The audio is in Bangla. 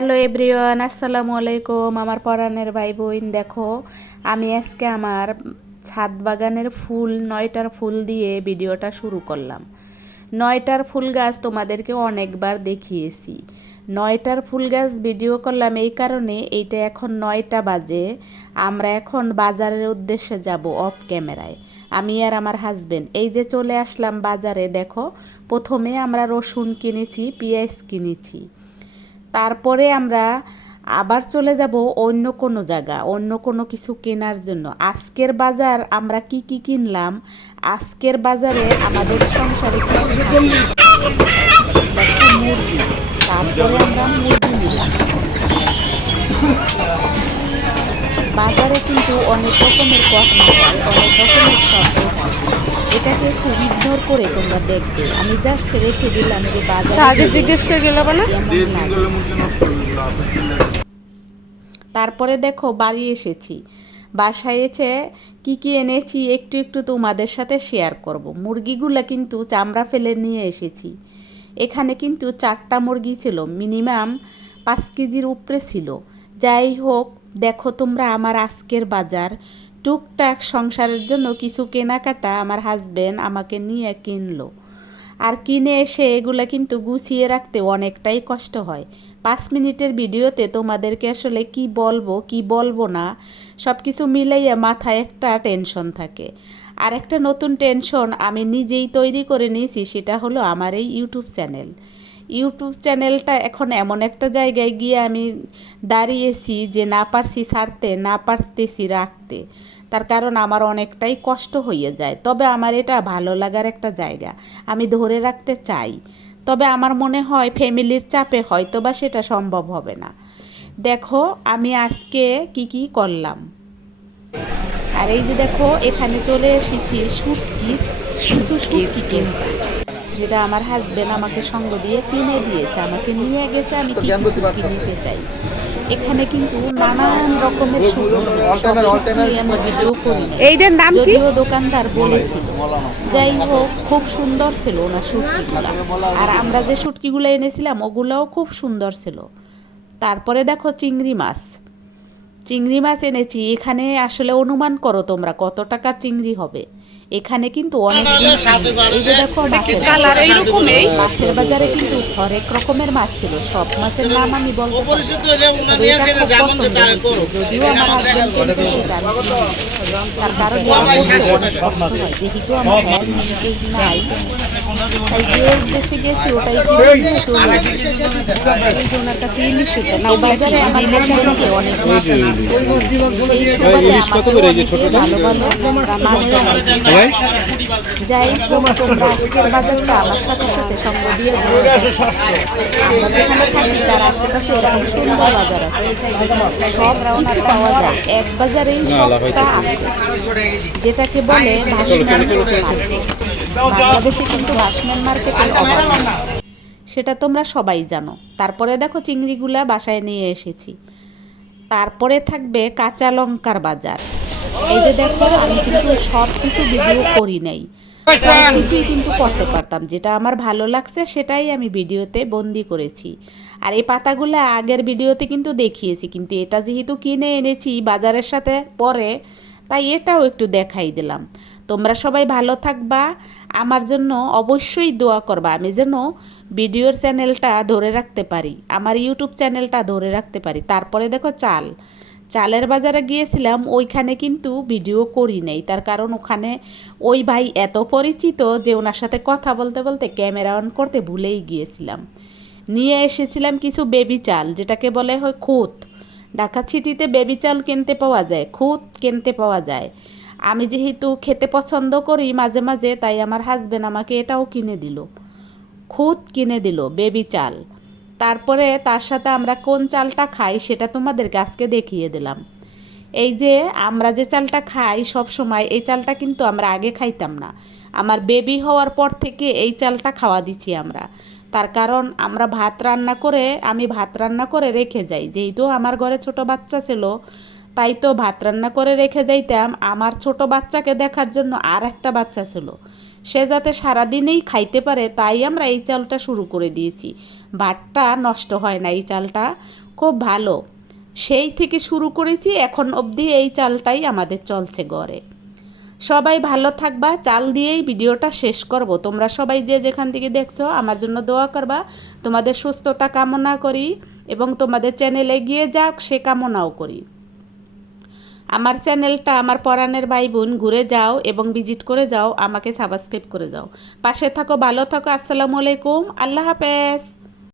হ্যালো এভরিওয়ান, আসসালামু আলাইকুম আমার পরাণের ভাই বোন। দেখো, আমি আজকে আমার ছাদ বাগানের ফুল 9টার ফুল দিয়ে ভিডিওটা শুরু করলাম। 9টার ফুল গাছ তোমাদেরকে অনেকবার দেখিয়েছি। 9টার ফুল গাছ ভিডিও করলাম এই কারণে, এইটা এখন 9টা বাজে। আমরা এখন বাজারের উদ্দেশ্যে যাব অফ ক্যামেরায়, আমি আর আমার হাজবেন্ড। এই যে চলে আসলাম বাজারে। দেখো, প্রথমে আমরা রসুন কিনেছি, পেঁয়াজ কিনেছি, তারপরে আমরা আবার চলে যাব অন্য কোনো জায়গা, অন্য কোনো কিছু কেনার জন্য। আজকের বাজার আমরা কি কি কিনলাম, আজকের বাজারে আমাদের সংসারে কি কি থাকে। দেখো, মুরগি, তারপরে আমরা মুরগি নিলাম। বাজারে কিন্তু অনেক রকমের কথা হয়, অনেক রকমের শব্দ হয়। এটাকে একটু ইগনোর করে তোমরা দেখবে, আমি জাস্ট রেখে দিলাম যে বাজারে আগে জিজ্ঞেস করে গেল না। তারপরে দেখো বাড়ি এসেছি, বাসায় এসে কি কি এনেছি একটু একটু তোমাদের সাথে শেয়ার করব। মুরগিগুলো কিন্তু চামড়া ফেলে নিয়ে এসেছি। এখানে কিন্তু 4টা মুরগি ছিল, মিনিমাম 5 কেজির উপরে ছিল। যাই হোক, দেখো তোমরা আমার আজকের বাজার। টুকটাক সংসারের জন্য কিছু কেনাকাটা আমার হাজবেন্ড আমাকে নিয়ে কিনলো। আর কিনে এসে এগুলো কিন্তু গুছিয়ে রাখতে অনেকটাই কষ্ট হয়। 5 মিনিটের ভিডিওতে তোমাদেরকে আসলে কি বলবো কি বলবো না সব কিছু মিলাইয়া মাথায় একটা টেনশন থাকে। আর একটা নতুন টেনশন আমি নিজেই তৈরি করে নিয়েছি, সেটা হলো আমার এই ইউটিউব চ্যানেল। ইউটিউব চ্যানেলটা এখন এমন একটা জায়গায় গিয়ে আমি দাঁড়িয়েছি যে না পারছি ছাড়তে, না পারতেছি রাখতে। তার কারণ আমার অনেকটাই কষ্ট হয়ে যায়, তবে আমার এটা ভালো লাগার একটা জায়গা, আমি ধরে রাখতে চাই। তবে আমার মনে হয় ফ্যামিলির চাপে হয়তো বা সেটা সম্ভব হবে না। দেখো আমি আজকে কি কি করলাম। আর এই যে দেখো, এখানে চলে এসেছি শুটকি, কিছু শুটকি কিনতে, যেটা আমার হাজবেন্ড আমাকে সঙ্গ দিয়ে কিনে দিয়েছে, আমাকে নিয়ে গেছে আমি কি কি শুটকি নিতে চাই। এখানে কিন্তু নানান রকমের শুটকি ছিল, সব শুটকি আমি ভিডিও করি নাই, এইটার নাম কি? যদিও দোকানদার বলেছিল। যাই হোক, খুব সুন্দর ছিল ওনার শুটকিগুলা। আর আমরা যে শুটকিগুলো এনেছিলাম ওগুলোও খুব সুন্দর ছিল। তারপরে দেখো চিংড়ি মাছ, চিংড়ি মাছ এনেছি। এখানে আসলে অনুমান করো তোমরা কত টাকার চিংড়ি হবে। এখানে কিন্তু অনেক এই যে দেখো মাছের কালার এইরকমই। মাছের বাজারে কিন্তু হরেক রকমের মাছ ছিল, সব মাছের নাম আমি বলতে পারবো না। তবে এটা খুব পছন্দ হয়েছিল, যদিও আমার হাজবেন্ড কিনতে এসেছে আমি কিনিনি। তার কারণ এটা করতে অনেক কষ্ট হয়, যেহেতু আমার হেল্প নাই, তাই যে উদ্দেশ্যে গেছি ওটাই কিনে নিয়ে চলে এসেছি। এই যে ওনার কাছে ইলিশ, এই বাজারে আমার মোটামুটি অনেক মাছ আছে। সেই সুবাদে আমাকে অনেকে ভালো ভালো মাছ দেখায়। যাই হোক, তোমরা আজকের বাজারটা আমার সাথে সাথে সঙ্গ দিয়ে ঘুরে দেখো। আমরা যেখানে থাকি তার আশেপাশে এরকম সুন্দর বাজার আছে, সব কিছু পাওয়া যায় এক বাজারেই, সবটা আছে, যেটাকে বলে ভাসমান মার্কেট। বাংলাদেশে কিন্তু ভাসমান মার্কেটের অভাব নেই, সেটা তোমরা সবাই জানো। তারপরে দেখো চিংড়িগুলা বাসায় নিয়ে এসেছি। তারপরে থাকবে কাঁচা লঙ্কার বাজার। এই যে দেখো, আমি কিন্তু সব কিছু ভিডিও করি নাই, অনেক কিছুই কিন্তু করতে পারতাম, যেটা আমার ভালো লাগছে সেটাই আমি ভিডিওতে বন্দি করেছি। আর এই পাতাগুলো আগের ভিডিওতে কিন্তু দেখিয়েছি, কিন্তু এটা যেহেতু কিনে এনেছি বাজারের সাথে পরে, তাই এটাও একটু দেখাই দিলাম। তোমরা সবাই ভালো থাকবা, আমার জন্য অবশ্যই দোয়া করবা, আমি যেন ভিডিওর চ্যানেলটা ধরে রাখতে পারি, আমার ইউটিউব চ্যানেলটা ধরে রাখতে পারি। তারপরে দেখো চাল, চালের বাজারে গিয়েছিলাম, ওইখানে কিন্তু ভিডিও করি নাই, তার কারণ ওখানে ওই ভাই এত পরিচিত যে ওনার সাথে কথা বলতে বলতে ক্যামেরা অন করতে ভুলেই গিয়েছিলাম। নিয়ে এসেছিলাম কিছু বেবি চাল, যেটাকে বলে হয় খুদ। ঢাকা সিটিতে বেবি চাল কিনতে পাওয়া যায়, খুদ কিনতে পাওয়া যায়। আমি যেহেতু খেতে পছন্দ করি মাঝে মাঝে, তাই আমার হাজবেন্ড আমাকে এটাও কিনে দিল, খুদ কিনে দিল বেবি চাল। তারপরে তার সাথে আমরা কোন চালটা খাই সেটা তোমাদেরকে আজকে দেখিয়ে দিলাম। এই যে আমরা যে চালটা খাই সব সময়, এই চালটা কিন্তু আমরা আগে খাইতাম না, আমার বেবি হওয়ার পর থেকে এই চালটা খাওয়া দিচ্ছি আমরা। তার কারণ আমরা ভাত রান্না করে, আমি ভাত রান্না করে রেখে যাই, যেহেতু আমার ঘরে ছোট বাচ্চা ছিল, তাই তো ভাত রান্না করে রেখে যাইতাম। আমার ছোট বাচ্চাকে দেখার জন্য আর একটা বাচ্চা ছিল, সে যাতে সারাদিনেই খাইতে পারে, তাই আমরা এই চালটা শুরু করে দিয়েছি। ভাতটা নষ্ট হয় না, এই চালটা খুব ভালো। সেই থেকে শুরু করেছি, এখন অবধি এই চালটাই আমাদের চলছে ঘরে। সবাই ভালো থাকবা, চাল দিয়েই ভিডিওটা শেষ করব। তোমরা সবাই যে যেখান থেকে দেখছো আমার জন্য দোয়া করবা, তোমাদের সুস্থতা কামনা করি এবং তোমাদের চ্যানেল এগিয়ে যাক সে কামনাও করি। আমার চ্যানেলটা আমার পরাণের ভাই বোন ঘুরে যাও এবং ভিজিট করে যাও, আমাকে সাবস্ক্রাইব করে যাও। পাশে থাকো, ভালো থাকো। আসসালামু আলাইকুম, আল্লাহ হাফেজ।